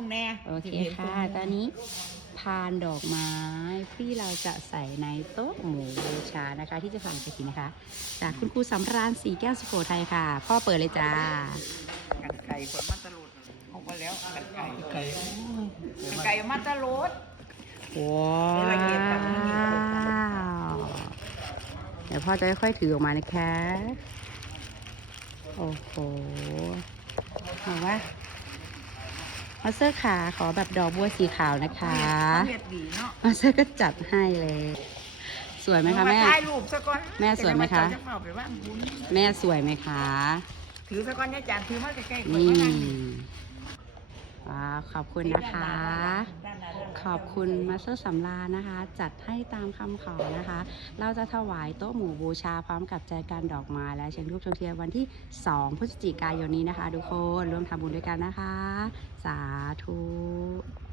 งแน่ โอเคค่ะ ตอนนี้พานดอกไม้ที่เราจะใส่ในโต๊ะหมู่บูชานะคะ ที่จะฝังกฐินนะคะ จากคุณครูสำราญศรีแก้วสุโขทัยค่ะ พ่อเปิดเลยจ้า กันไก่คนมัตตลุดเขาก็แล้วกันไก่ ไก่ กันไก่มัตตลุด ว้าว เดี๋ยวพ่อจะค่อยๆถือออกมานะคะ โอ้โหบอกว่ามาสเตอร์ขาขอแบบดอกบัวสีขาวนะคะ เฮ็ดดีเนาะ มาสเตอร์ก็จัดให้เลย สวยไหมคะแม่ ถ่ายรูปซะก่อน แม่สวยไหมคะ จะเฝ้าไปว่างบุญ แม่สวยไหมคะ ถือซะก่อนเนี่ยจานถือมาใกล้ๆคน นี่ มานั่งนี่ ว้าวขอบคุณนะคะ ขอบคุณมาสเตอร์สำราญนะคะ จัดให้ตามคำขอนะคะ เราจะถวายโต๊ะหมู่บูชาพร้อมกับแจกันดอกไม้และเชิญรูปชมเทียนวันที่ 2 พฤศจิกายนนี้นะคะ ทุกคนร่วมทำบุญด้วยกันนะคะ สาธุ